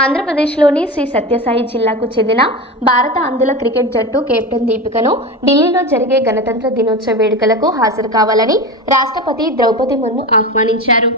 ఆంధ్రప్రదేశ్లోని శ్రీ సత్యసాయి జిల్లాకు చెందిన భారత అంధుల క్రికెట్ జట్టు కెప్టెన్ దీపికను ఢిల్లీలో జరిగే గణతంత్ర దినోత్సవ వేడుకలకు హాజరు కావాలని రాష్ట్రపతి ద్రౌపది ముర్ము ఆహ్వానించారు.